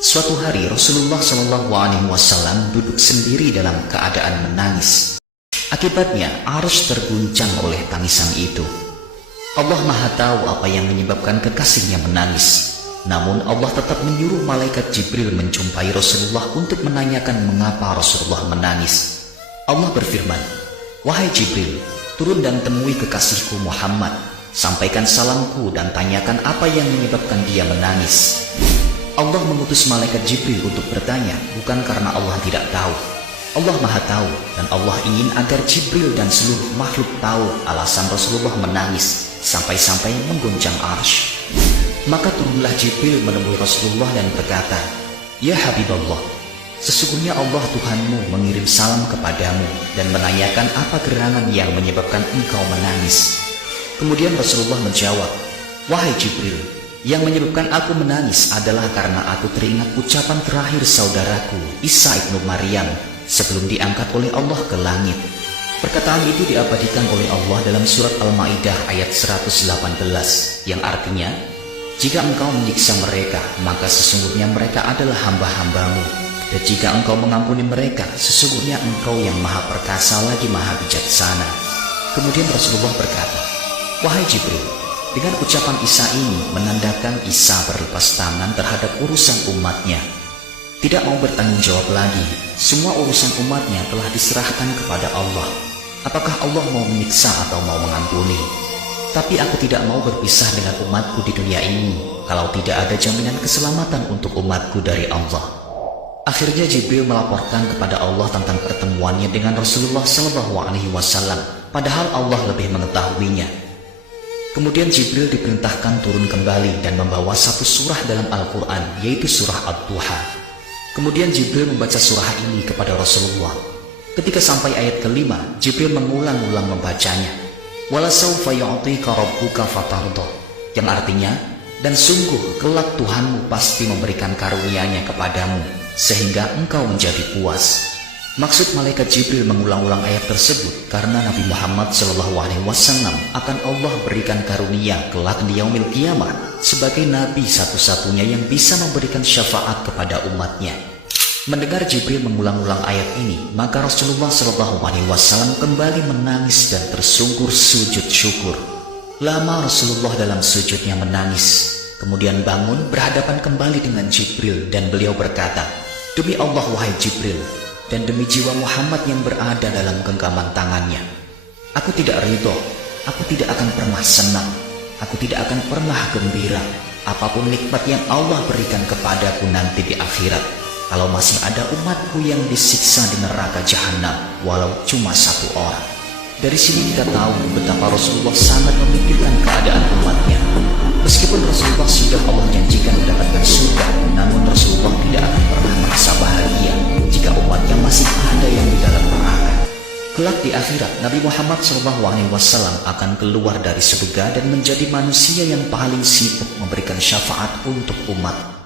Suatu hari Rasulullah SAW duduk sendiri dalam keadaan menangis. Akibatnya arus terguncang oleh tangisan itu. Allah Maha tahu apa yang menyebabkan kekasihnya menangis. Namun Allah tetap menyuruh malaikat Jibril menjumpai Rasulullah untuk menanyakan mengapa Rasulullah menangis. Allah berfirman, "Wahai Jibril, turun dan temui kekasihku Muhammad. Sampaikan salamku dan tanyakan apa yang menyebabkan dia menangis." Allah mengutus malaikat Jibril untuk bertanya, bukan karena Allah tidak tahu. Allah Maha tahu, dan Allah ingin agar Jibril dan seluruh makhluk tahu alasan Rasulullah menangis sampai-sampai mengguncang arsy. Maka turunlah Jibril menemui Rasulullah dan berkata, "Ya Habiballah, sesungguhnya Allah Tuhanmu mengirim salam kepadamu dan menanyakan apa gerangan yang menyebabkan engkau menangis." Kemudian Rasulullah menjawab, "Wahai Jibril, yang menyebabkan aku menangis adalah karena aku teringat ucapan terakhir saudaraku Isa ibnu Maryam sebelum diangkat oleh Allah ke langit." Perkataan itu diabadikan oleh Allah dalam surat Al-Maidah ayat 118 yang artinya, "Jika engkau menyiksa mereka, maka sesungguhnya mereka adalah hamba-hambamu, dan jika engkau mengampuni mereka, sesungguhnya engkau yang maha perkasa lagi maha bijaksana." Kemudian Rasulullah berkata, "Wahai Jibril, dengan ucapan Isa ini menandakan Isa berlepas tangan terhadap urusan umatnya. Tidak mau bertanggung jawab lagi. Semua urusan umatnya telah diserahkan kepada Allah. Apakah Allah mau menyiksa atau mau mengampuni? Tapi aku tidak mau berpisah dengan umatku di dunia ini kalau tidak ada jaminan keselamatan untuk umatku dari Allah." Akhirnya Jibril melaporkan kepada Allah tentang pertemuannya dengan Rasulullah SAW, padahal Allah lebih mengetahuinya. Kemudian Jibril diperintahkan turun kembali dan membawa satu surah dalam Al-Quran, yaitu surah Ad-Duha. Kemudian Jibril membaca surah ini kepada Rasulullah. Ketika sampai ayat kelima, Jibril mengulang-ulang membacanya, "Walasawfa yu'tika rabbuka fatardah," yang artinya, "Dan sungguh kelak Tuhanmu pasti memberikan karunia-Nya kepadamu sehingga engkau menjadi puas." Maksud malaikat Jibril mengulang-ulang ayat tersebut karena Nabi Muhammad SAW akan Allah berikan karunia kelak di yaumil kiamah sebagai Nabi satu-satunya yang bisa memberikan syafaat kepada umatnya. Mendengar Jibril mengulang-ulang ayat ini, maka Rasulullah SAW kembali menangis dan tersungkur sujud syukur. Lama Rasulullah dalam sujudnya menangis, kemudian bangun berhadapan kembali dengan Jibril dan beliau berkata, "Demi Allah wahai Jibril, dan demi jiwa Muhammad yang berada dalam genggaman tangannya, aku tidak ridho, aku tidak akan pernah senang, aku tidak akan pernah gembira apapun nikmat yang Allah berikan kepadaku nanti di akhirat, kalau masih ada umatku yang disiksa di neraka jahanam walau cuma satu orang." Dari sini kita tahu betapa Rasulullah sangat memikirkan keadaan umatnya. Meskipun Rasulullah sudah Allah janjikan mendapatkan surga, namun Rasulullah tidak akan pernah merasa bahagia jika umatnya masih ada yang di dalam neraka. Kelak di akhirat, Nabi Muhammad SAW akan keluar dari surga dan menjadi manusia yang paling sibuk memberikan syafaat untuk umat.